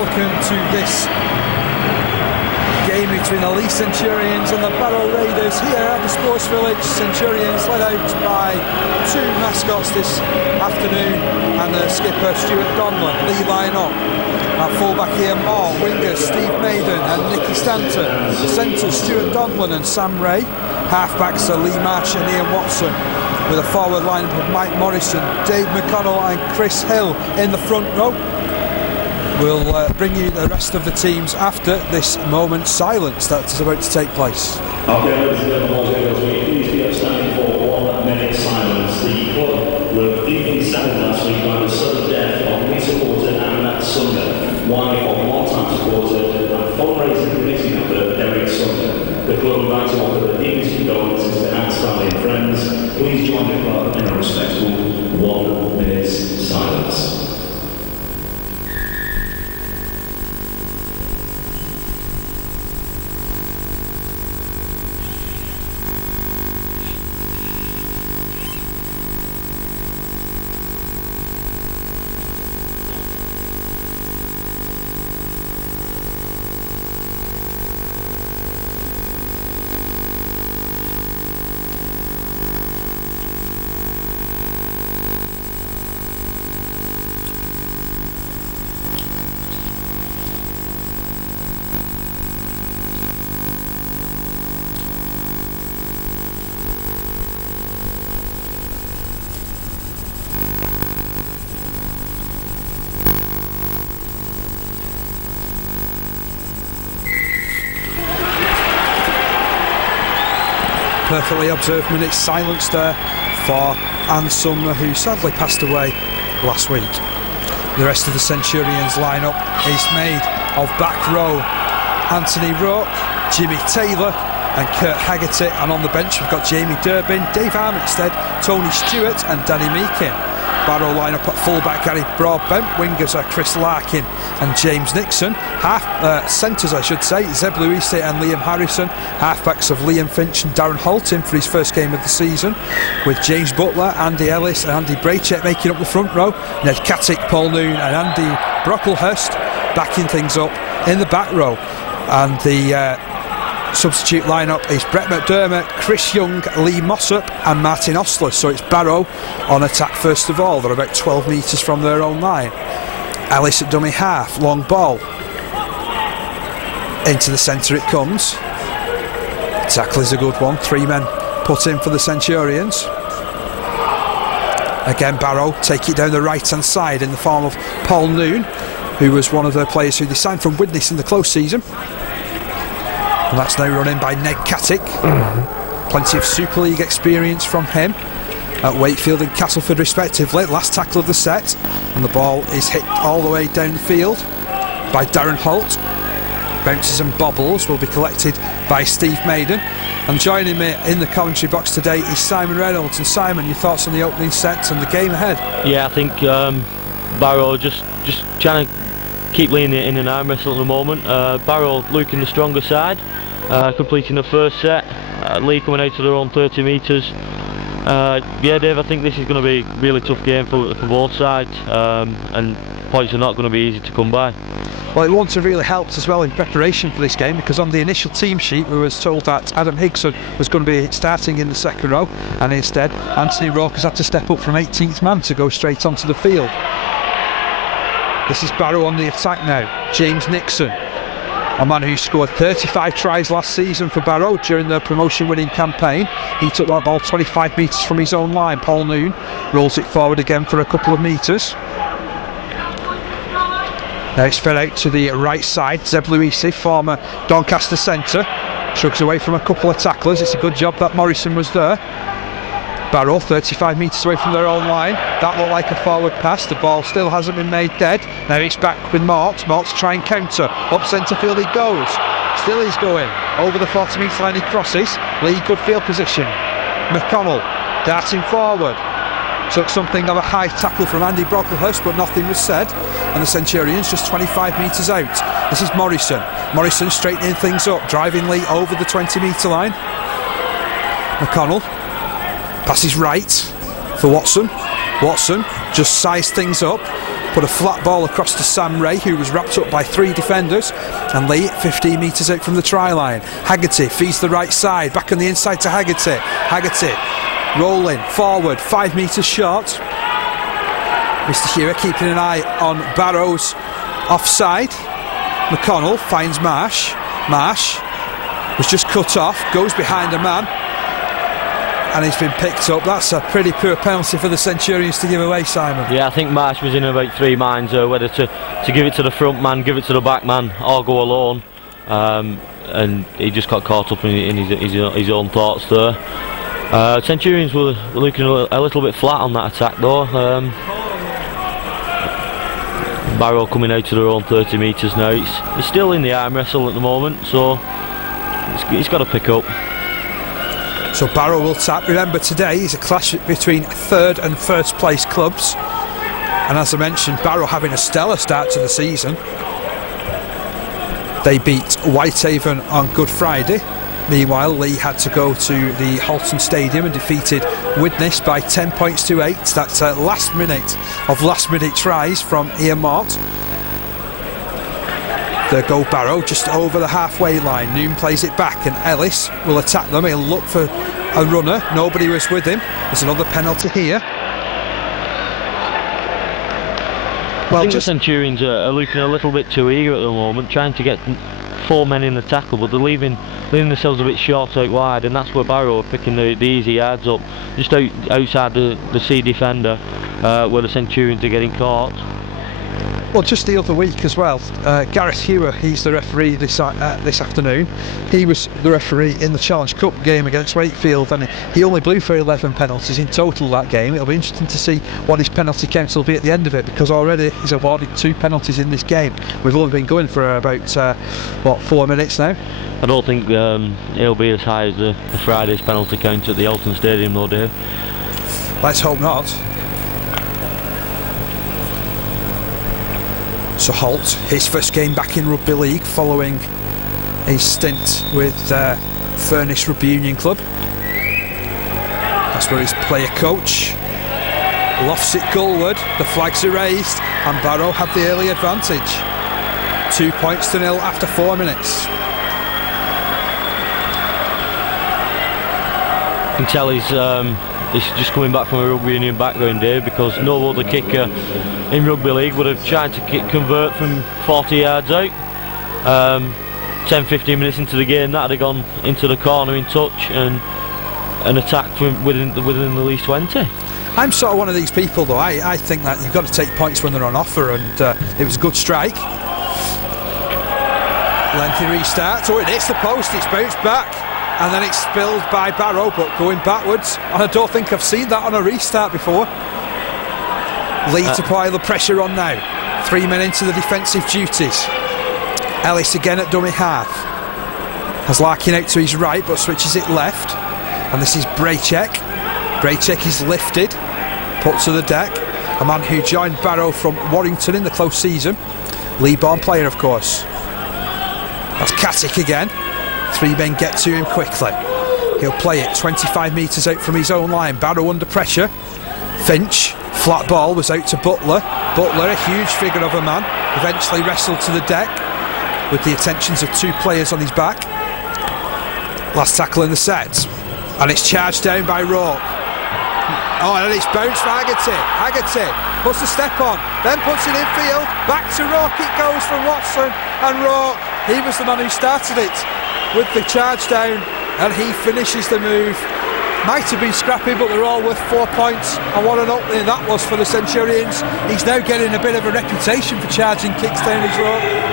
welcome to this game between the Leigh Centurions and the Barrow Raiders here at the Sports Village. Centurions led out by two mascots this afternoon and the skipper Stuart Donlan. Leigh line up. At fullback Ian Moore, wingers Steve Maiden and Nicky Stanton, centres Stuart Donlan and Sam Ray, halfbacks are Lee Marsh and Ian Watson, with a forward lineup of Mike Morrison, Dave McConnell and Chris Hill in the front row. We'll bring you the rest of the teams after this moment's silence that is about to take place. Okay, ladies and gentlemen, please be upstanding for 1 minute silence. The club were deeply saddened last week by the sudden death of lead supporter Anna Sunder, wife of one-time supporter and fundraising committee member Derek Sunder. The club would like to offer the deepest condolences to Anne's family and friends. Please join the club in a respectful 1 minute's silence. Perfectly observed minutes silence there for Anne Sumner, who sadly passed away last week. The rest of the Centurions lineup is made of back row Anthony Rourke, Jimmy Taylor and Kurt Haggerty, and on the bench we've got Jamie Durbin, Dave Armitstead, Tony Stewart and Danny Meakin. Barrow lineup at fullback Gary Broadbent, wingers are Chris Larkin and James Nixon, centres I should say, Zeb Louise and Liam Harrison, halfbacks of Liam Finch and Darren Holt in for his first game of the season, with James Butler, Andy Ellis and Andy Braychek making up the front row, Ned Cattick, Paul Noon and Andy Brocklehurst backing things up in the back row. And the substitute lineup is Brett McDermott, Chris Young, Lee Mossop and Martin Ostler. So it's Barrow on attack first of all. They're about 12 metres from their own line. Ellis at dummy half, long ball into the centre it comes. Tackle is a good one, 3 men put in for the Centurions. Again Barrow take it down the right hand side in the form of Paul Noon, who was one of the players who they signed from Widnes in the close season. And that's now run in by Ned Cattick. Plenty of Super League experience from him at Wakefield and Castleford respectively. Last tackle of the set, and the ball is hit all the way down the field by Darren Holt. Bounces and bobbles will be collected by Steve Maiden. And joining me in the commentary box today is Simon Reynolds. And Simon, your thoughts on the opening set and the game ahead? Yeah, I think Barrow just trying to keep Leigh in an arm wrestle at the moment. Barrow looking the stronger side, completing the first set. Leigh coming out to their own 30 metres. Yeah, Dave, I think this is going to be a really tough game for both sides, and points are not going to be easy to come by. Well, it wouldn't have really helped as well in preparation for this game, because on the initial team sheet we were told that Adam Higson was going to be starting in the second row, and instead Anthony Rourke has had to step up from 18th man to go straight onto the field. This is Barrow on the attack now. James Nixon, a man who scored 35 tries last season for Barrow during their promotion winning campaign. He took that ball 25 metres from his own line. Paul Noon rolls it forward again for a couple of metres. Now it's fed out to the right side. Zeb Louise, former Doncaster centre, shrugs away from a couple of tacklers. It's a good job that Morrison was there. Barrow 35 metres away from their own line. That looked like a forward pass. The ball still hasn't been made dead. Now it's back with Mort. Mort to try and counter. Up centre field he goes. Still he's going. Over the 40 metre line he crosses. Leigh good field position. McConnell darting forward. Took something of a high tackle from Andy Brocklehurst, but nothing was said. And the Centurions just 25 metres out. This is Morrison. Morrison straightening things up, driving Leigh over the 20 metre line. McConnell passes right for Watson. Watson just sized things up. put a flat ball across to Sam Ray, who was wrapped up by 3 defenders, and Leigh 15 metres out from the try line. Haggerty feeds the right side, back on the inside to Haggerty. Haggerty rolling forward, 5 metres short. Mr. Hewer keeping an eye on Barrow's offside. McConnell finds Marsh. Marsh was just cut off, goes behind a man, and he's been picked up. That's a pretty poor penalty for the Centurions to give away, Simon. Yeah, I think Marsh was in about 3 minds whether to give it to the front man, give it to the back man, or go alone. And he just got caught up in his own thoughts there. Centurions were looking a little bit flat on that attack though. Barrow coming out to their own 30 metres now. He's still in the arm wrestle at the moment, so he's got to pick up. So Barrow will tap. Remember, today is a clash between 3rd and 1st place clubs, and as I mentioned, Barrow having a stellar start to the season. They beat Whitehaven on Good Friday. Meanwhile, Leigh had to go to the Halton Stadium and defeated Widnes by 10 points to 8. That's last minute tries from Ian Mort. There go Barrow just over the halfway line. Noon plays it back and Ellis will attack them. He'll look for a runner. Nobody was with him. There's another penalty here. Well, I think the Centurions are looking a little bit too eager at the moment, trying to get 4 men in the tackle, but they're leaving themselves a bit short out wide, and that's where Barrow are picking the easy yards up, just outside the C defender, where the Centurions are getting caught. Well, just the other week as well, Gareth Hewer, he's the referee this afternoon. He was the referee in the Challenge Cup game against Wakefield, and he only blew for 11 penalties in total that game. It'll be interesting to see what his penalty count will be at the end of it, because already he's awarded 2 penalties in this game. We've only been going for about 4 minutes now. I don't think he'll be as high as the Friday's penalty count at the Halton Stadium though, Dave. Let's hope not. So Holt, his first game back in Rugby League following a stint with Furness Rugby Union Club. That's where his player coach lofts it goalward. The flags are raised and Barrow have the early advantage. 2 points to 0 after 4 minutes. I can tell he's just coming back from a Rugby Union background, Dave, because no other kicker in Rugby League would have tried to convert from 40 yards out. 10-15 minutes into the game, that had gone into the corner in touch and an attack from within the least 20. I'm sort of one of these people though. I think that you've got to take points when they're on offer, and it was a good strike. Lengthy restart. Oh, it hits the post, it's bounced back, and then it's spilled by Barrow, but going backwards, and I don't think I've seen that on a restart before. Leigh to pile the pressure on now. 3 men into the defensive duties. Ellis again at dummy half. Has Larkin out to his right, but switches it left. And this is Braycheck. Braycheck is lifted, put to the deck. A man who joined Barrow from Warrington in the close season. Leigh-born player, of course. That's Katic again. 3 men get to him quickly. He'll play it 25 metres out from his own line. Barrow under pressure. Finch, flat ball, was out to Butler. Butler, a huge figure of a man, eventually wrestled to the deck with the attentions of 2 players on his back. Last tackle in the set, and it's charged down by Rourke. Oh, and it's bounced for Haggerty. Haggerty puts the step on, then puts it in field. Back to Rourke it goes from Watson, and Rourke, he was the man who started it with the charge down, and he finishes the move. Might have been scrappy, but they're all worth 4 points, and what an opening that was for the Centurions. He's now getting a bit of a reputation for charging kicks down his road.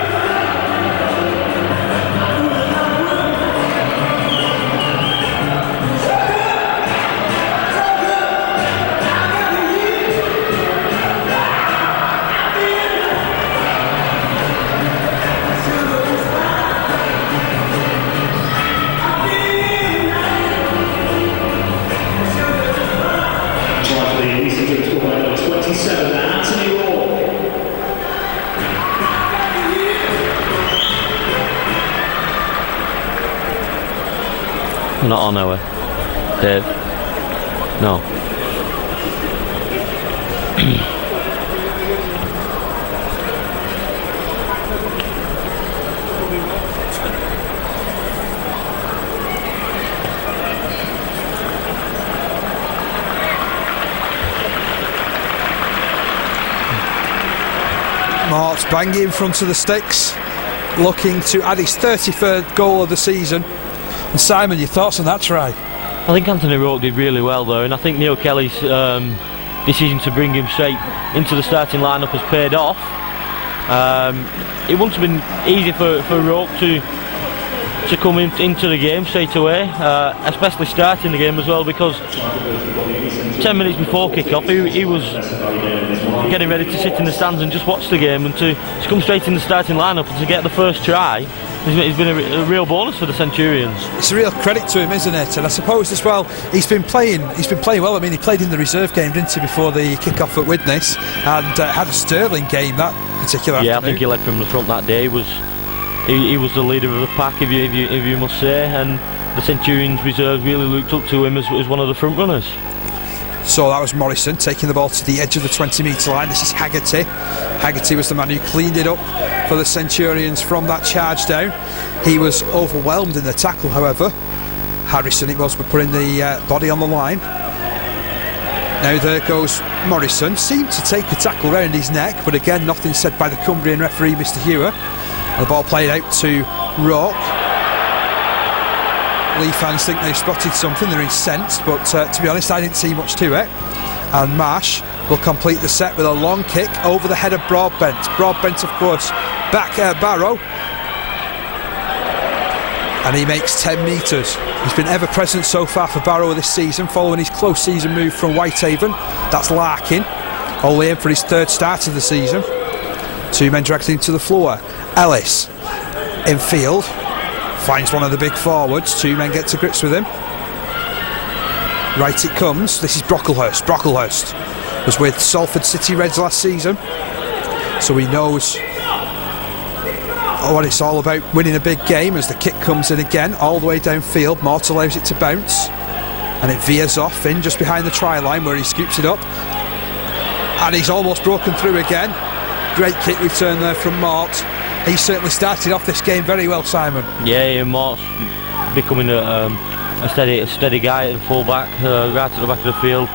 Not on our Dave. No. Drops Bangy in front of the sticks, looking to add his 33rd goal of the season. And Simon, your thoughts on that try? I think Anthony Rourke did really well there, and I think Neil Kelly's decision to bring him straight into the starting lineup has paid off. It wouldn't have been easy for Rourke to come into the game straight away, especially starting the game as well, because 10 minutes before kick-off he was getting ready to sit in the stands and just watch the game, and to come straight in the starting lineup and to get the first try has been a real bonus for the Centurions. It's a real credit to him, isn't it? And I suppose as well, he's been playing well. I mean, he played in the reserve game, didn't he, before the kick-off at Widnes, and had a sterling game that particular afternoon. I think he led from the front that day. He was the leader of the pack, if you must say, and the Centurions reserve really looked up to him as one of the front runners. So that was Morrison taking the ball to the edge of the 20-metre line. This is Haggerty. Haggerty was the man who cleaned it up for the Centurions from that charge down. He was overwhelmed in the tackle, however. Harrison it was for putting the body on the line. Now there goes Morrison. Seemed to take a tackle round his neck, but again nothing said by the Cumbrian referee, Mr. Hewer. And the ball played out to Rourke. Leigh fans think they've spotted something, they're incensed, but to be honest I didn't see much to it. And Marsh will complete the set with a long kick over the head of Broadbent. Broadbent, of course, back at Barrow, and he makes 10 metres. He's been ever present so far for Barrow this season, following his close season move from Whitehaven. That's Larkin, only in for his third start of the season. Two men dragged him to the floor. Ellis in field finds one of the big forwards. Two men get to grips with him. Right it comes. This is Brocklehurst. Brocklehurst was with Salford City Reds last season, so he knows what it's all about, winning a big game. As the kick comes in again, all the way downfield, Mort allows it to bounce, and it veers off in just behind the try line where he scoops it up, and he's almost broken through again. Great kick return there from Mort. He certainly started off this game very well, Simon. Yeah, Mort's becoming a steady guy at the full back, right to the back of the field,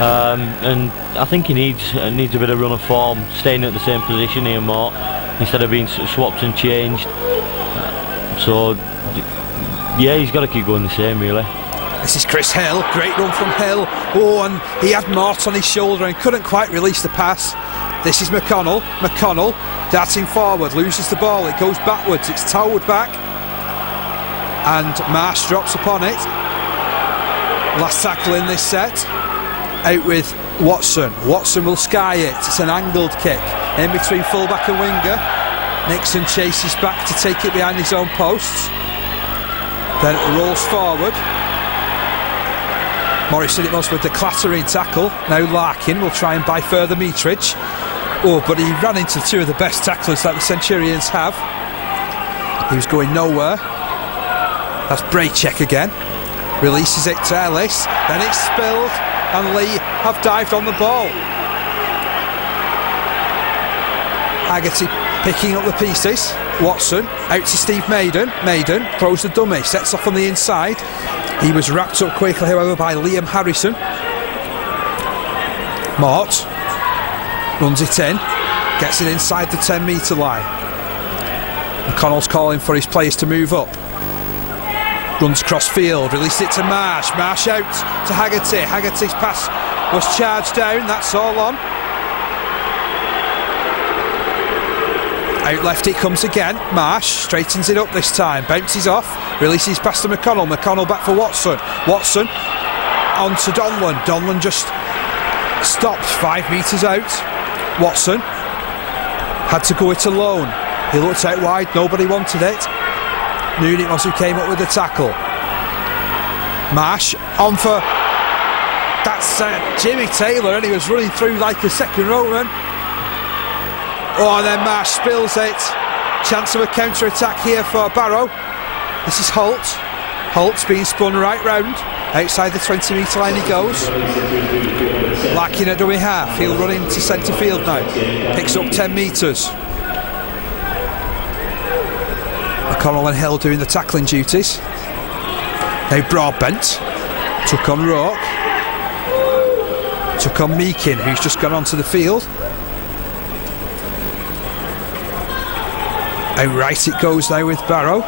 and I think he needs a bit of run of form, staying at the same position here, Mort, instead of being swapped and changed. So yeah, he's got to keep going the same, really. This is Chris Hill. Great run from Hill. Oh, and he had Mort on his shoulder and couldn't quite release the pass. This is McConnell. McConnell darting forward, loses the ball, it goes backwards, it's towed back, and Marsh drops upon it. Last tackle in this set, out with Watson. Watson will sky it. It's an angled kick in between fullback and winger. Nixon chases back to take it behind his own posts, then it rolls forward. Morrison it was with the clattering tackle. Now Larkin will try and buy further meterage. Oh, but he ran into two of the best tacklers that the Centurions have. He was going nowhere. That's Braycheck again. Releases it to Ellis. Then it's spilled, and Leigh have dived on the ball. Haggerty picking up the pieces. Watson out to Steve Maiden. Maiden throws the dummy, sets off on the inside. He was wrapped up quickly, however, by Liam Harrison. Mort runs it in, gets it inside the 10-metre line. McConnell's calling for his players to move up. Runs cross field, released it to Marsh. Marsh out to Haggerty. Haggerty's pass was charged down, that's all on. Out left it comes again. Marsh straightens it up this time, bounces off, releases past to McConnell. McConnell back for Watson. Watson on to Donlan. Donlan just stopped 5 metres out. Watson had to go it alone. He looked out wide, nobody wanted it. Noon it was who came up with the tackle. Marsh on for, that's Jimmy Taylor, and he was running through like a second rower. Oh, and then Marsh spills it. Chance of a counter-attack here for Barrow. This is Holt. Holt's being spun right round. Outside the 20-metre line he goes. Lacking at dummy half. He'll run into centre field now. Picks up 10 metres. McConnell and Hill doing the tackling duties. Now Broadbent took on Rourke. Took on Meakin, who's just gone onto the field. Outright it goes now with Barrow.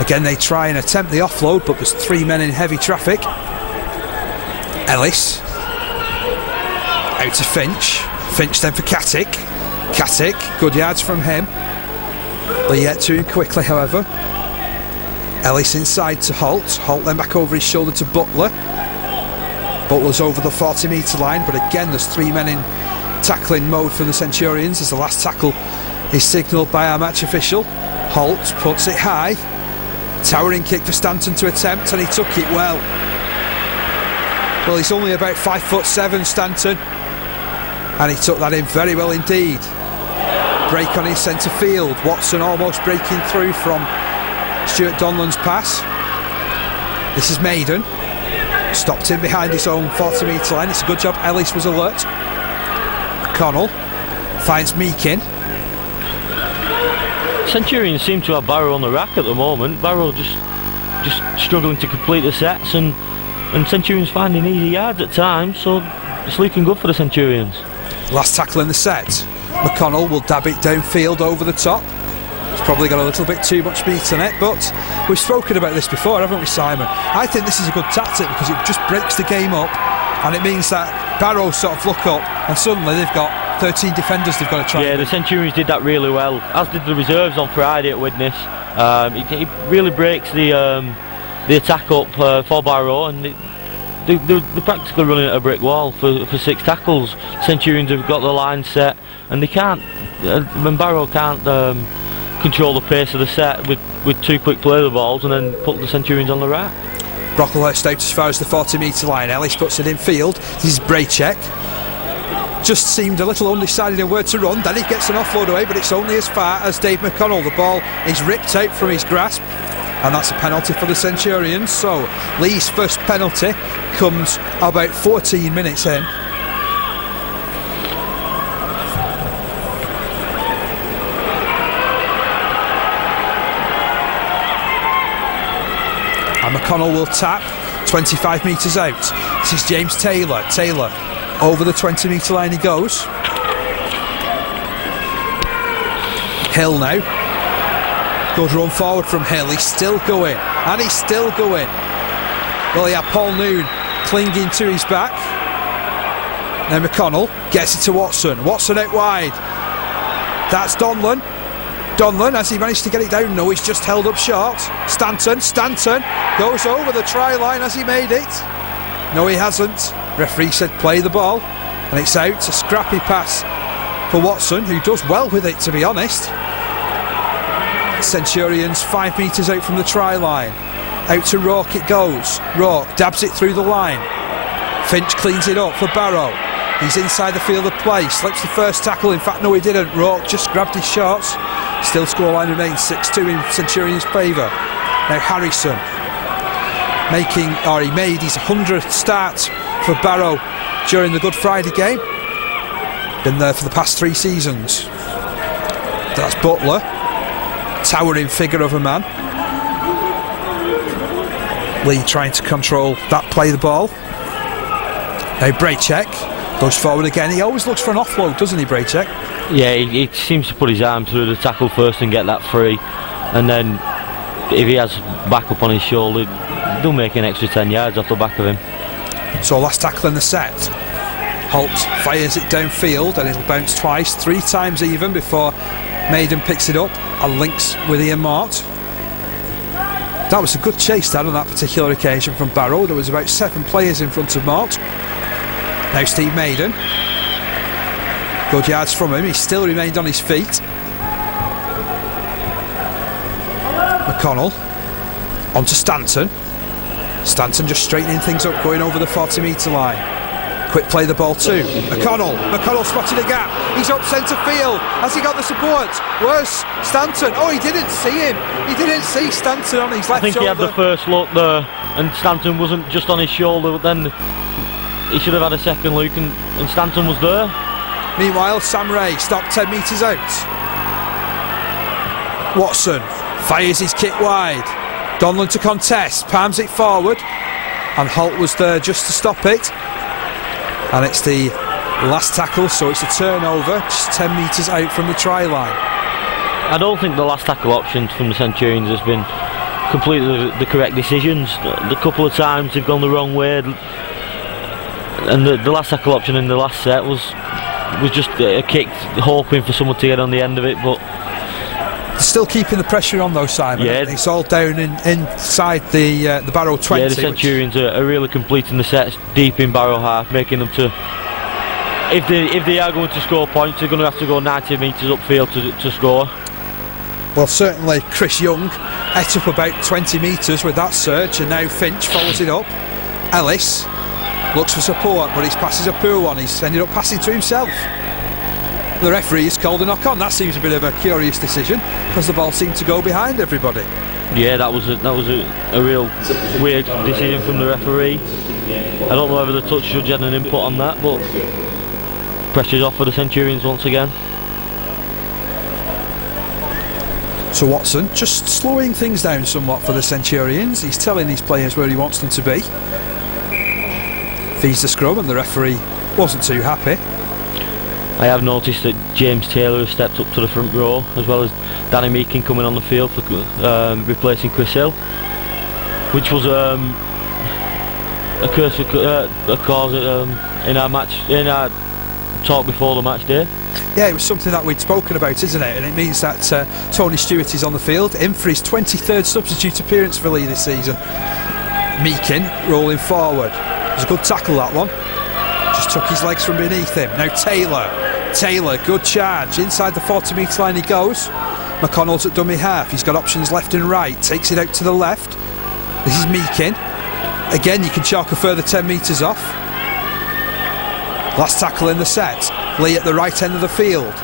Again, they try and attempt the offload, but there's 3 men in heavy traffic. Ellis out to Finch. Finch then for Katic. Good yards from him. They get to him quickly, however. Ellis inside to Holt then back over his shoulder to Butler. Butler's over the 40 metre line, but again there's 3 men in tackling mode for the Centurions as the last tackle is signalled by our match official. Holt puts it high. Towering kick for Stanton to attempt, and he took it well. Well, he's only about 5'7", Stanton, and he took that in very well indeed. Break on his centre field. Watson almost breaking through from Stuart Donlan's pass. This is Maiden. Stopped in behind his own 40 metre line. It's a good job Ellis was alert. McConnell finds Meakin. Centurions seem to have Barrow on the rack at the moment. Barrow just struggling to complete the sets, and Centurions finding easy yards at times, so it's looking good for the Centurions. Last tackle in the set. McConnell will dab it downfield over the top. It's probably got a little bit too much meat in it, but we've spoken about this before, haven't we, Simon? I think this is a good tactic because it just breaks the game up, and it means that Barrow sort of look up and suddenly they've got 13 defenders they've got to try. Yeah, the Centurions did that really well, as did the reserves on Friday at Widnes. It really breaks the attack up for Barrow, and they're practically running at a brick wall for 6 tackles. Centurions have got the line set, and they can't. When Barrow can't control the pace of the set with 2 quick play the balls and then put the Centurions on the rack. Brocklehurst out as far as the 40 metre line. Ellis puts it in field. This is Braycheck. Just seemed a little undecided in where to run. Then he gets an offload away, but it's only as far as Dave McConnell. The ball is ripped out from his grasp, and that's a penalty for the Centurions. So Leigh's first penalty comes about 14 minutes in. And McConnell will tap 25 metres out. This is James Taylor. Taylor over the 20 metre line he goes. Hill now. Good run forward from Hill. He's still going, and he's still going. Well, he had Paul Noon clinging to his back. Now McConnell gets it to Watson. Watson out wide. That's Donlan. Donlan, has he managed to get it down? No, he's just held up short. Stanton goes over the try line. Has he made it? No, he hasn't. Referee said play the ball, and it's out. A scrappy pass for Watson, who does well with it, to be honest. Centurions 5 metres out from the try line. Out to Rourke it goes. Rourke dabs it through the line. Finch cleans it up for Barrow. He's inside the field of play. Slips the first tackle. In fact, no, he didn't. Rourke just grabbed his shorts. Still scoreline remains 6-2 in Centurions' favour. Now Harrison he made his 100th start for Barrow during the Good Friday game. Been there for the past 3 seasons. That's Butler. Towering figure of a man. Leigh trying to control that play the ball. Now Braycheck goes forward again. He always looks for an offload, doesn't he, Braycheck? Yeah, he seems to put his arm through the tackle first and get that free, and then if he has back up on his shoulder, they'll make an extra 10 yards off the back of him. So last tackle in the set. Holt fires it downfield, and it'll bounce twice, 3 times even, before Maiden picks it up and links with Ian Mort. That was a good chase on that particular occasion from Barrow. There was about 7 players in front of Mort. Now Steve Maiden. Good yards from him. He still remained on his feet. McConnell on to Stanton. Stanton just straightening things up, going over the 40 metre line. Quick play the ball too. McConnell spotted a gap. He's up centre field. Has he got the support? Where's Stanton? Oh, he didn't see him. He didn't see Stanton on his left shoulder. I think he had the first look there, and Stanton wasn't just on his shoulder, but then he should have had a second look, and Stanton was there. Meanwhile, Sam Ray stopped 10 metres out. Watson fires his kick wide. Donlan to contest, palms it forward, and Holt was there just to stop it. And it's the last tackle, so it's a turnover, just 10 metres out from the try line. I don't think the last tackle options from the Centurions has been completely the correct decisions. The couple of times they've gone the wrong way, and the last tackle option in the last set was just a kick, hoping for someone to get on the end of it, but still keeping the pressure on though, Simon. Yeah. It's all down inside the Barrow 20. Yeah, the Centurions are really completing the sets deep in Barrow half, making them to. If they are going to score points, they're going to have to go 90 metres upfield to score. Well, certainly Chris Young ate up about 20 metres with that surge, and now Finch follows it up. Ellis looks for support, but his pass is a poor one. He's ended up passing to himself. The referee has called a knock on. That seems a bit of a curious decision because the ball seemed to go behind everybody. Yeah, that was a real weird decision from the referee. I don't know whether the touch judge had an input on that, but pressure's off for the Centurions once again. So Watson just slowing things down somewhat for the Centurions. He's telling his players where he wants them to be. Feeds the scrum, and the referee wasn't too happy. I have noticed that James Taylor has stepped up to the front row, as well as Danny Meakin coming on the field for replacing Chris Hill, which was a cause in our talk before the match day. Yeah, it was something that we'd spoken about, isn't it? And it means that Tony Stewart is on the field, in for his 23rd substitute appearance for Leigh this season. Meakin rolling forward. It was a good tackle, that one. Just took his legs from beneath him. Now Taylor, good charge. Inside the 40 metre line he goes. McConnell's at dummy half. He's got options left and right. Takes it out to the left. This is Meakin. Again, you can chalk a further 10 metres off. Last tackle in the set. Leigh at the right end of the field.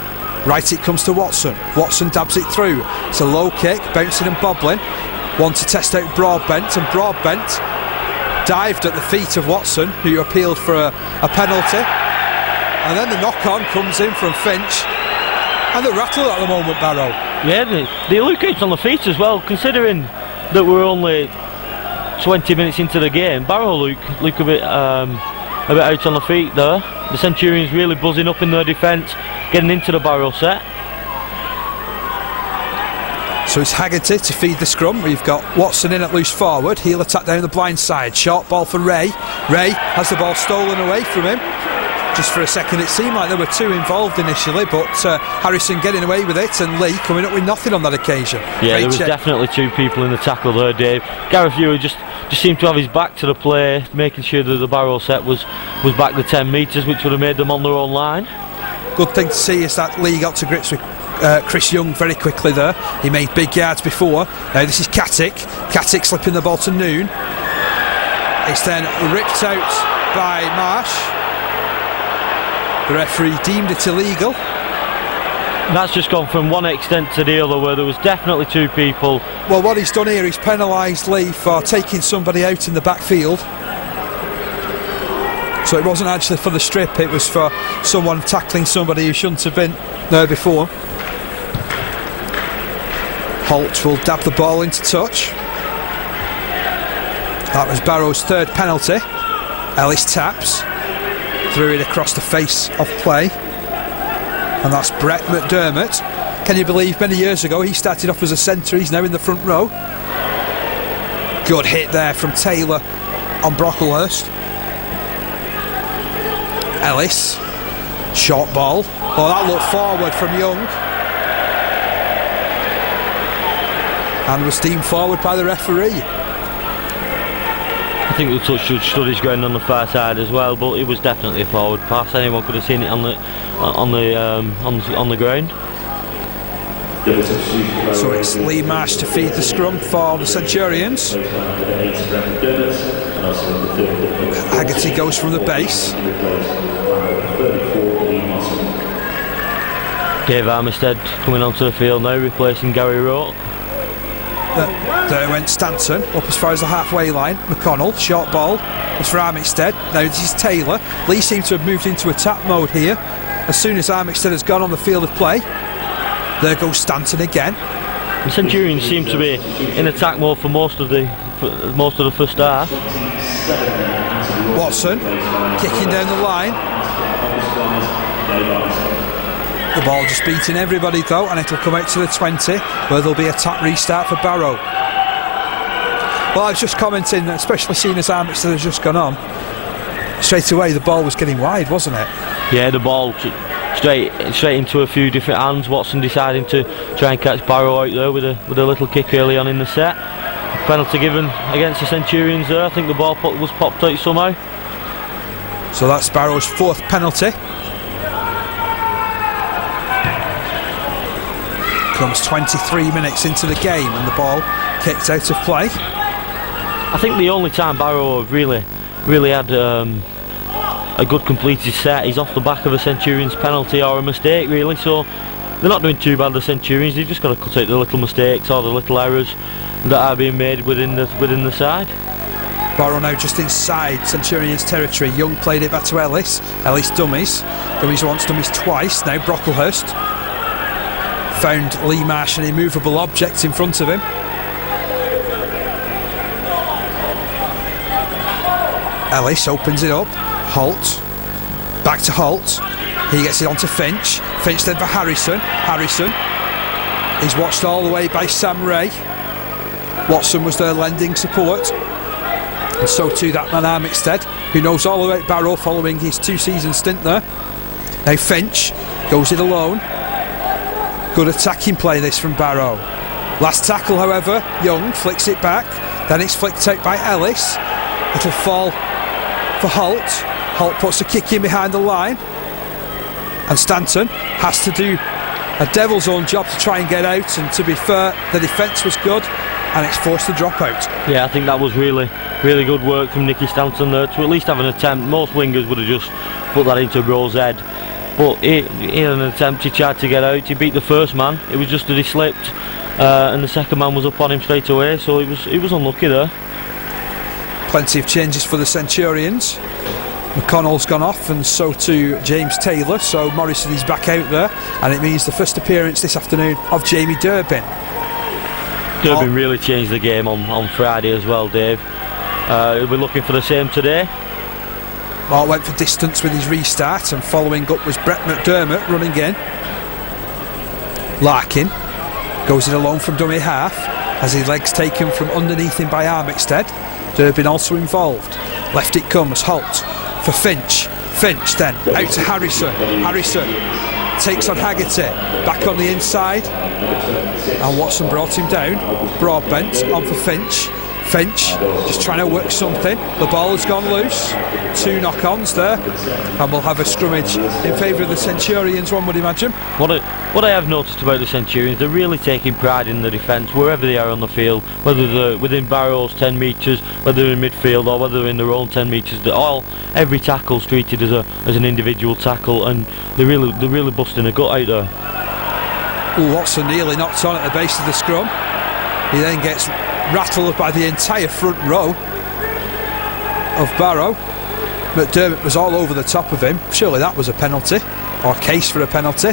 Right it comes to Watson. Watson dabs it through. It's a low kick, bouncing and bobbling. One to test out Broadbent, and Broadbent dived at the feet of Watson, who appealed for a penalty. And then the knock-on comes in from Finch. And the rattle at the moment, Barrow. Yeah, they look out on the feet as well, considering that we're only 20 minutes into the game. Barrow look a bit out on the feet there. The Centurions really buzzing up in their defence, getting into the Barrow set. So it's Haggerty to feed the scrum. We've got Watson in at loose forward. He'll attack down the blind side. Short ball for Ray. Ray has the ball stolen away from him. Just for a second it seemed like there were two involved initially, but Harrison getting away with it, and Leigh coming up with nothing on that occasion. Yeah, there was definitely two people in the tackle there, Dave. Gareth Ewer just seemed to have his back to the play, making sure that the Barrow set was back the 10 metres, which would have made them on their own line. Good thing to see is that Leigh got to grips with Chris Young very quickly there. He made big yards before. Now this is Katic slipping the ball to Noon. It's then ripped out by Marsh. The referee deemed it illegal. That's just gone from one extent to the other, where there was definitely two people. Well, what he's done here, he's penalised Leigh for taking somebody out in the backfield. So it wasn't actually for the strip, it was for someone tackling somebody who shouldn't have been there before. Holt will dab the ball into touch. That was Barrow's third penalty. Ellis taps. Threw it across the face of play. And that's Brett McDermott. Can you believe many years ago he started off as a centre, he's now in the front row. Good hit there from Taylor on Brocklehurst. Ellis, short ball. Oh, that looked forward from Young. And was deemed forward by the referee. I think the touch judge stood his ground on the far side as well, but it was definitely a forward pass. Anyone could have seen it on the ground. So it's Leigh Marsh to feed the scrum for the Centurions. Haggerty goes from the base. Dave Armistead coming onto the field now, replacing Gary Rourke. There went Stanton up as far as the halfway line. McConnell, short ball was for Armistead. Now this is Taylor. Leigh seems to have moved into attack mode here as soon as Armistead has gone on the field of play. There goes Stanton again. The Centurions seem to be in attack mode for most of the first half. Watson kicking down the line. The ball just beating everybody though, and it'll come out to the 20 where there'll be a tap restart for Barrow. Well, I was just commenting, especially seeing as Armstead has just gone on, straight away the ball was getting wide, wasn't it? Yeah, the ball straight into a few different hands. Watson deciding to try and catch Barrow out there with a little kick early on in the set. Penalty given against the Centurions there. I think the ball was popped out somehow. So that's Barrow's 4th penalty. Comes 23 minutes into the game and the ball kicked out of play. I think the only time Barrow have really had a good completed set is off the back of a Centurions penalty or a mistake, really. So they're not doing too bad, the Centurions. They've just got to cut out the little mistakes or the little errors that are being made within the side. Barrow now just inside Centurions territory. Young played it back to Ellis. Ellis dummies once, dummies twice. Now Brocklehurst found Leigh Marsh, an immovable object in front of him. Ellis opens it up. Holt, back to Holt. He gets it onto Finch. Finch then for Harrison. Harrison is watched all the way by Sam Ray. Watson was there lending support, and so too that man Armstead, who knows all about Barrow following his 2-season stint there. Now Finch goes it alone. Good attacking play this from Barrow. Last tackle, however, Young flicks it back. Then it's flicked out by Ellis. It'll fall for Holt. Holt puts a kick in behind the line, and Stanton has to do a devil's own job to try and get out, and to be fair, the defence was good and it's forced the drop out. Yeah, I think that was really good work from Nicky Stanton there to at least have an attempt. Most wingers would have just put that into Rowe's head, but he had an attempt. He tried to get out, he beat the first man, it was just that he slipped, and the second man was up on him straight away, so he was unlucky there. Plenty of changes for the Centurions. McConnell's gone off, and so too James Taylor, so Morrison is back out there, and it means the first appearance this afternoon of Jamie Durbin. Durbin really changed the game on Friday as well, Dave. He'll be looking for the same today. Mark went for distance with his restart, and following up was Brett McDermott running in. Larkin goes it alone from dummy half as his legs taken from underneath him by Armstead. Durbin also involved. Left it comes, Holt for Finch. Finch then out to Harrison. Harrison takes on Haggerty, back on the inside, and Watson brought him down. Broadbent on for Finch. Finch just trying to work something. The ball has gone loose. 2 knock-ons there, and we'll have a scrummage in favour of the Centurions, one would imagine. What I have noticed about the Centurions, they're really taking pride in the defence wherever they are on the field, whether they're within Barrow's 10 metres, whether they're in midfield or whether they're in their own 10 metres. Every tackle's treated as an individual tackle, and they're really busting a gut out there. Ooh, Watson nearly knocked on at the base of the scrum. He then gets rattled by the entire front row of Barrow. McDermott was all over the top of him. Surely that was a penalty, or case for a penalty.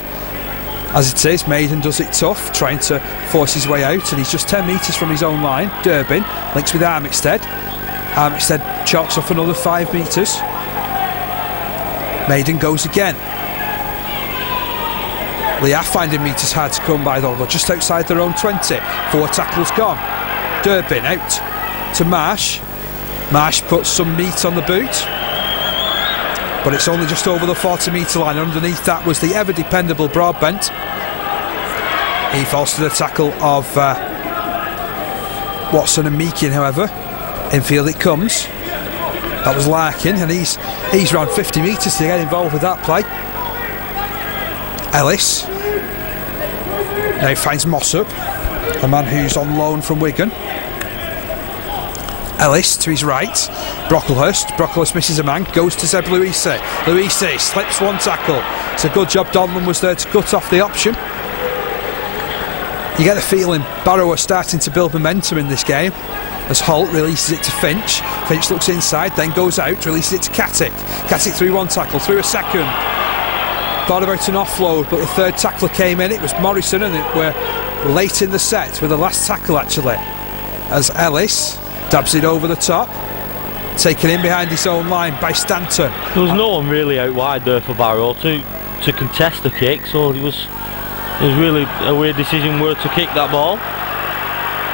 As it is, Maiden does it tough, trying to force his way out, and he's just 10 metres from his own line. Durbin links with Armstead. Armstead chalks off another 5 metres. Maiden goes again. Leigh finding metres hard to come by though. They're just outside their own 20. 4 tackles gone. Durbin out to Marsh. Marsh puts some meat on the boot, but it's only just over the 40 metre line. Underneath that was the ever dependable Broadbent. He falls to the tackle of Watson and Meakin, however. Infield it comes. That was Larkin, and he's around 50 metres to get involved with that play. Ellis now he finds Mossop, a man who's on loan from Wigan. Ellis to his right. Brocklehurst misses a man, goes to Zeb Luisi. Luisi slips one tackle. It's a good job Donlan was there to cut off the option. You get the feeling Barrow are starting to build momentum in this game as Holt releases it to Finch. Finch looks inside, then goes out, releases it to Katic. Katic through one tackle, through a second. Thought about an offload, but the third tackler came in. It was Morrison, and we're late in the set with the last tackle actually, as Ellis dabs it over the top, taken in behind his own line by Stanton. There was no one really out wide there for Barrow to to contest the kick, so it was really a weird decision where to kick that ball.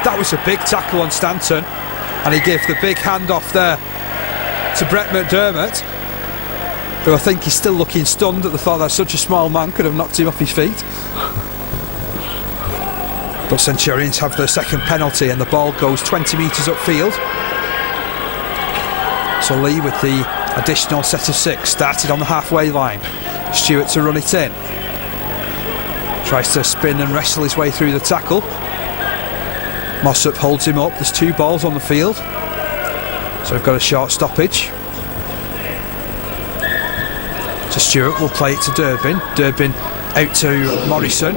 That was a big tackle on Stanton, and he gave the big handoff there to Brett McDermott, who I think is still looking stunned at the thought that such a small man could have knocked him off his feet. But Centurions have their second penalty, and the ball goes 20 metres upfield. So Leigh, with the additional set of 6, started on the halfway line. Stewart to run it in. Tries to spin and wrestle his way through the tackle. Mossop holds him up. There's 2 balls on the field, so we've got a short stoppage. So Stewart will play it to Durbin. Durbin out to Morrison.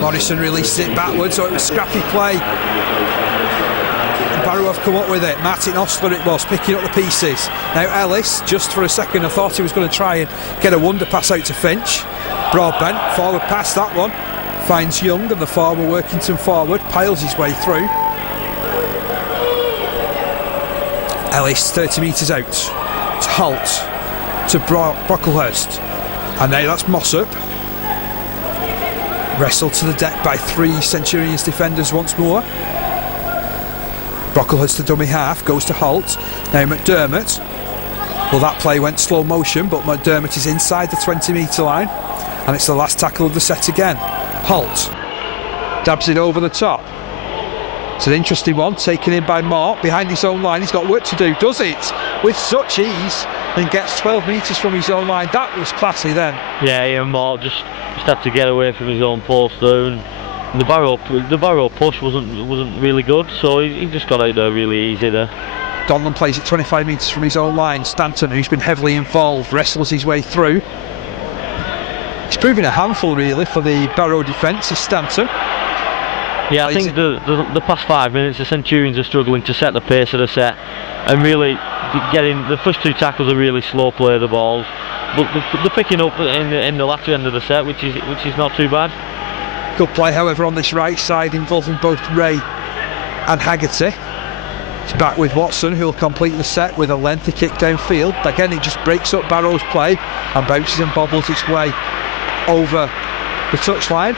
Morrison releases it backwards, so it was scrappy play. Barrow have come up with it. Martin Ostler it was, picking up the pieces. Now Ellis, just for a second I thought he was going to try and get a wonder pass out to Finch. Broadbent, forward pass, that one. Finds Young and the former Workington forward, piles his way through. Ellis 30 metres out to Holt, to Brocklehurst, and now that's Mossop. Wrestled to the deck by 3 Centurions defenders once more. Brocklehurst to dummy half, goes to Holt. Now McDermott. Well, that play went slow motion, but McDermott is inside the 20 metre line, and it's the last tackle of the set again. Holt dabs it over the top. It's an interesting one, taken in by Mort behind his own line. He's got work to do, does it with such ease, and gets 12 metres from his own line. That was classy then. Yeah, Ian Mort just had to get away from his own post there, and the barrow push wasn't really good, so he just got out there really easy there. Donlan plays it 25 metres from his own line. Stanton, who's been heavily involved, wrestles his way through. He's proving a handful really for the Barrow defence, is Stanton. Yeah, I think the past 5 minutes the Centurions are struggling to set the pace of the set, and really getting the first 2 tackles are really slow play the balls, but they're picking up in the latter end of the set, which is not too bad. Good play, however, on this right side involving both Ray and Haggerty. It's back with Watson, who'll complete the set with a lengthy kick downfield. Again, it just breaks up Barrow's play and bounces and bobbles its way over the touchline.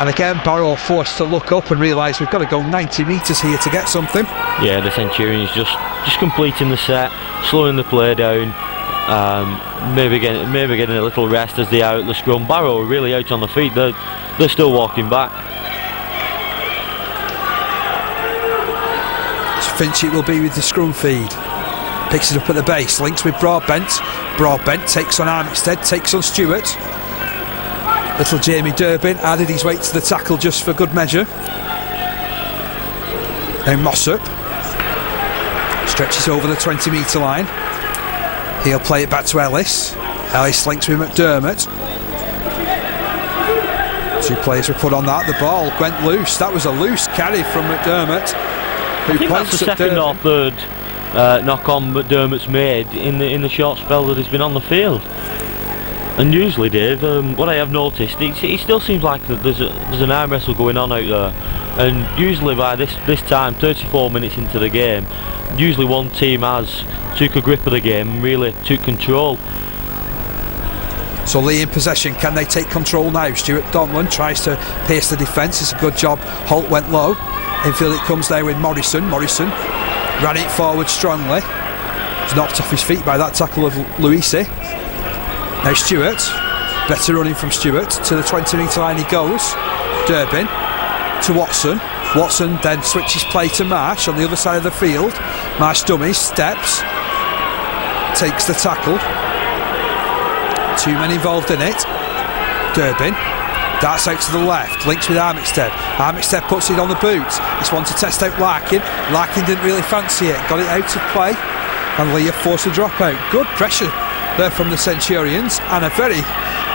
And again, Barrow forced to look up and realise we've got to go 90 metres here to get something. Yeah, the Centurions just completing the set, slowing the play down, maybe getting a little rest as they are at the scrum. Barrow are really out on the feet. They're still walking back. So Finch it will be with the scrum feed. Picks it up at the base, links with Broadbent. Broadbent takes on Armitstead, takes on Stewart. Little Jamie Durbin added his weight to the tackle just for good measure. Now Mossop stretches over the 20 metre line. He'll play it back to Ellis. Ellis links with McDermott. 2 players were put on that. The ball went loose. That was a loose carry from McDermott. I think that's the second or third knock on McDermott's made in the short spell that he's been on the field. And usually, Dave, what I have noticed, it still seems like there's an arm wrestle going on out there. And usually by this time, 34 minutes into the game, usually one team took a grip of the game and really took control. So Leigh in possession, can they take control now? Stuart Donlan tries to pace the defence, it's a good job. Holt went low, infield it comes now with Morrison. Morrison ran it forward strongly, was knocked off his feet by that tackle of Luisi. Now Stewart, better running from Stewart, to the 20 metre line he goes. Durbin to Watson. Watson then switches play to Marsh on the other side of the field. Marsh dummies, steps, takes the tackle. 2 men involved in it. Durbin darts out to the left, links with Armitstead. Armitstead puts it on the boot. It's one to test out Larkin. Larkin didn't really fancy it, got it out of play, and Leigh forced a drop out. Good pressure there from the Centurions, and a very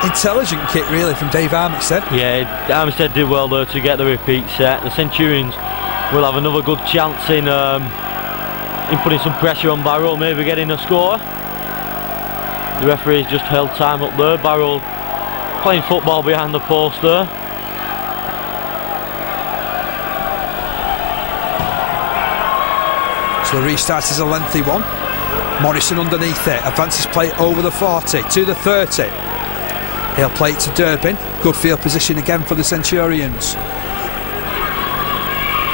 intelligent kick really from Dave Armitstead. Yeah, Armitstead did well there to get the repeat set. The Centurions will have another good chance in putting some pressure on Barrow, maybe getting a score. The referee's just held time up there. Barrow playing football behind the post there. So the restart is a lengthy one. Morrison underneath it, advances play over the 40 to the 30. He'll play it to Durbin. Good field position again for the Centurions.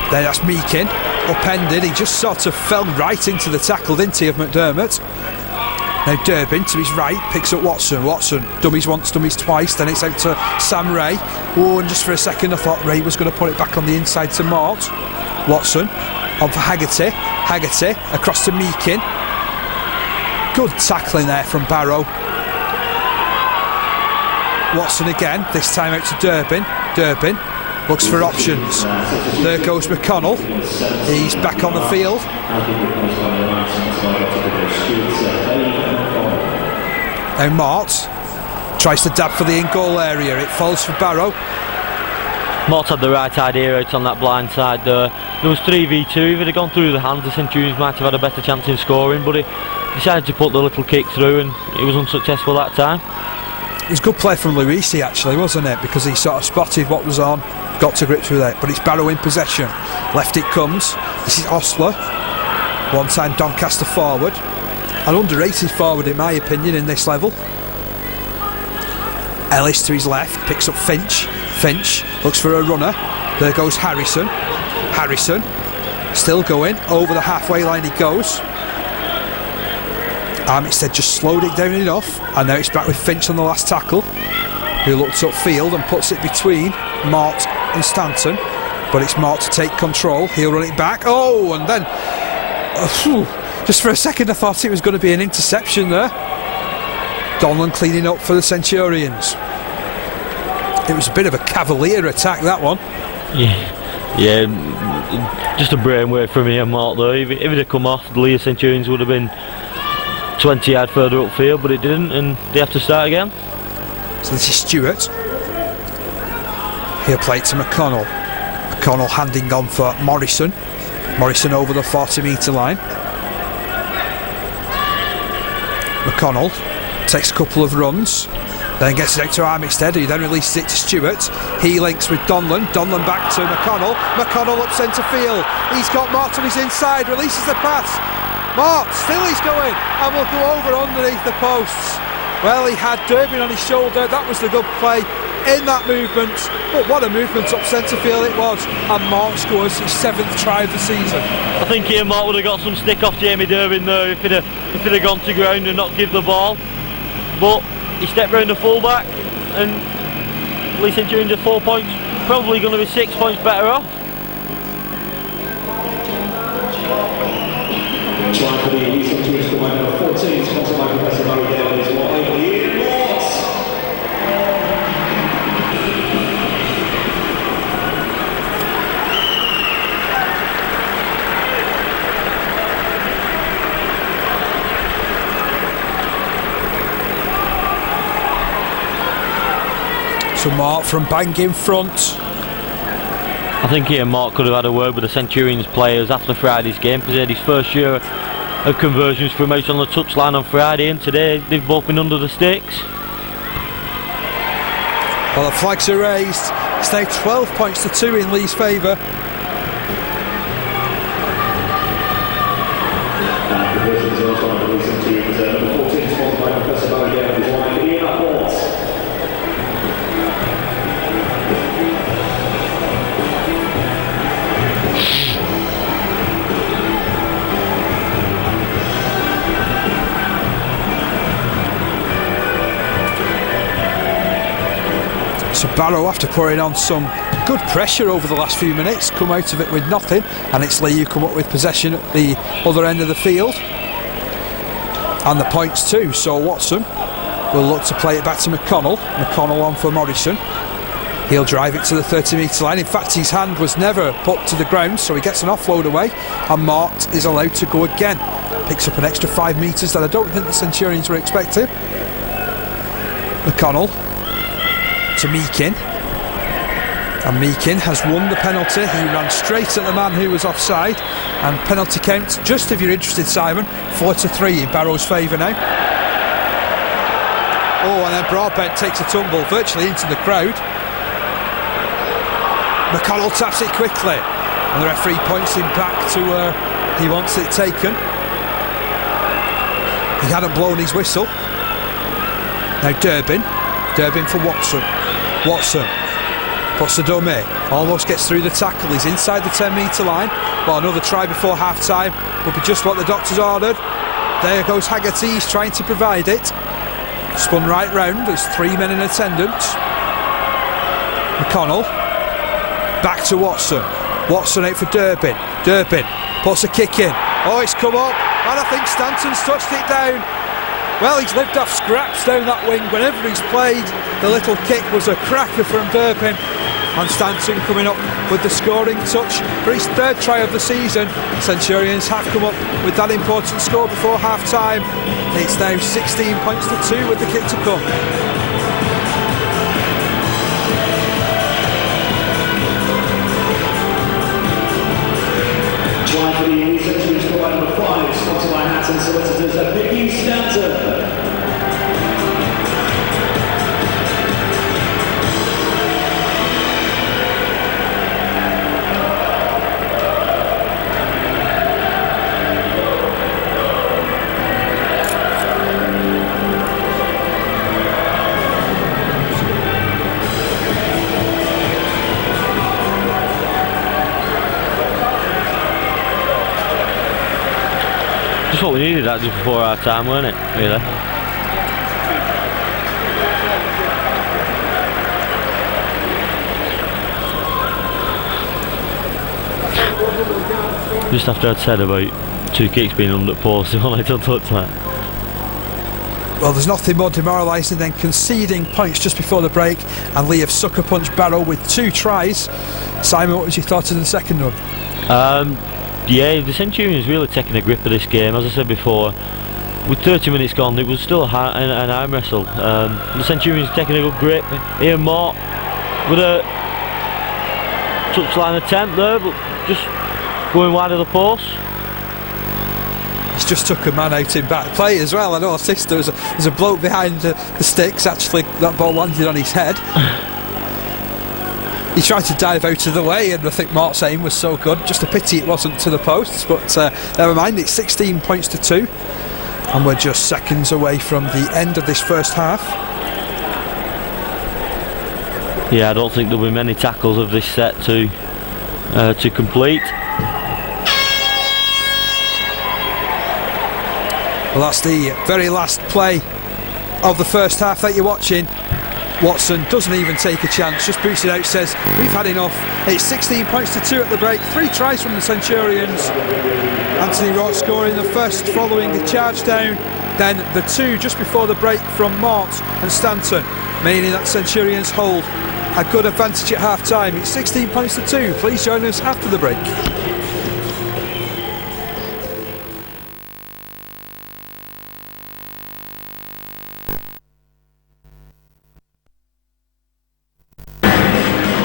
Then that's Meakin, upended. He just sort of fell right into the tackle, didn't he, of McDermott. Now Durbin to his right picks up Watson. Watson dummies once, dummies twice. Then it's out to Sam Ray. Oh, and just for a second I thought Ray was going to put it back on the inside to Mort. Watson on for Haggerty. Haggerty across to Meakin. Good tackling there from Barrow. Watson again, this time out to Durbin. Durbin looks for options. There goes McConnell. He's back on the field. Now Mort tries to dab for the in-goal area. It falls for Barrow. Mort had the right idea out on that blind side there. There was 3v2. If it had gone through the hands, the Centurions might have had a better chance in scoring, but he decided to put the little kick through and he was unsuccessful that time. It was good play from Luisi actually, wasn't it? Because he sort of spotted what was on, got to grips with it. But it's Barrow in possession. Left it comes. This is Osler. One time Doncaster forward. An underrated forward in my opinion in this level. Ellis to his left, picks up Finch. Finch looks for a runner. There goes Harrison. Harrison still going. Over the halfway line he goes. Armitstead just slowed it down enough, and now it's back with Finch on the last tackle, who looks upfield and puts it between Mort and Stanton, but it's Mort to take control. He'll run it back. Oh, and then just for a second I thought it was going to be an interception there. Donlan cleaning up for the Centurions. It was a bit of a cavalier attack, that one. Yeah, just a brainwave from here, Mort though. If it had come off, the Leigh Centurions would have been 20 yards further upfield, but it didn't, and they have to start again. So this is Stewart. He'll play it to McConnell. McConnell handing on for Morrison. Morrison over the 40-metre line. McConnell takes a couple of runs, then gets it out to Armitstead, who then releases it to Stewart. He links with Donlan. Donlan back to McConnell. McConnell up centre field. He's got Mort on his inside, releases the pass. Mort, still he's going, and will go over underneath the posts. Well, he had Durbin on his shoulder. That was the good play in that movement. But what a movement up centre field it was. And Mort scores his 7th try of the season. I think Ian Mort would have got some stick off Jamie Durbin there if it had gone to ground and not give the ball. But he stepped round the full-back, and Leigh Centurions are 4 points, probably going to be 6 points better off. Try for the Leigh Centurions for number 14, sponsored by Professor Barry Dale, is what over the So Mort from bang in front. I think Ian Mort could have had a word with the Centurions players after Friday's game, because he had his first year of conversions from out on the touchline on Friday, and today they've both been under the sticks. Well, the flags are raised. It's now 12 points to 2 in Leigh's favour. So Barrow, after pouring on some good pressure over the last few minutes, come out of it with nothing, and it's Leigh who come up with possession at the other end of the field, and the points too. So Watson will look to play it back to McConnell. McConnell on for Morrison. He'll drive it to the 30-metre line. In fact, his hand was never put to the ground, so he gets an offload away, and Mort is allowed to go again. Picks up an extra 5 metres that I don't think the Centurions were expecting. McConnell to Meakin, and Meakin has won the penalty. He ran straight at the man who was offside, and penalty count, just if you're interested, Simon, 4-3 in Barrow's favour now. Oh, and then Broadbent takes a tumble virtually into the crowd. McConnell taps it quickly, and the referee points him back to where he wants it taken. He hadn't blown his whistle. Now Durbin for Watson. Watson puts the dummy, almost gets through the tackle. He's inside the 10-metre line. Well, another try before half-time would be just what the doctors ordered. There goes Haggerty, he's trying to provide it. Spun right round, there's 3 men in attendance. McConnell, back to Watson. Watson out for Durbin. Durbin puts a kick in. Oh, it's come up, and I think Stanton's touched it down. Well, he's lived off scraps down that wing. Whenever he's played, the little kick was a cracker from Durbin. And Stanton coming up with the scoring touch for his 3rd try of the season. Centurions have come up with that important score before half-time. It's now 16 points to 2 with the kick to come. Try for the Centurions score by number 5, sponsored by Hatton Solicitors at Vicky Stanton. Just what we needed that just before our time, weren't it? Really. Just after I'd said about 2 kicks being under post, I wanted to touch that. Well, there's nothing more demoralising than conceding points just before the break, and Leigh have sucker punched Barrow with 2 tries. Simon, what was your thoughts of the second one? Yeah, the Centurions really taking a grip of this game. As I said before, with 30 minutes gone, it was still an arm wrestle. The Centurions taking a good grip. Ian Mort with a touchline attempt there, but just going wide of the post. He's just took a man out in back play as well. I know there's a bloke behind the sticks. Actually, that ball landed on his head. He tried to dive out of the way, and I think Mort's aim was so good. Just a pity it wasn't to the posts, but never mind. It's 16 points to 2, and we're just seconds away from the end of this first half. Yeah, I don't think there'll be many tackles of this set to complete. Well, that's the very last play of the first half that you're watching. Watson doesn't even take a chance, just boots it out, says we've had enough. It's 16 points to 2 at the break, 3 tries from the Centurions. Anthony Rourke scoring the first following the charge down, then the 2 just before the break from Mort and Stanton, meaning that Centurions hold a good advantage at half time. It's 16 points to 2. Please join us after the break.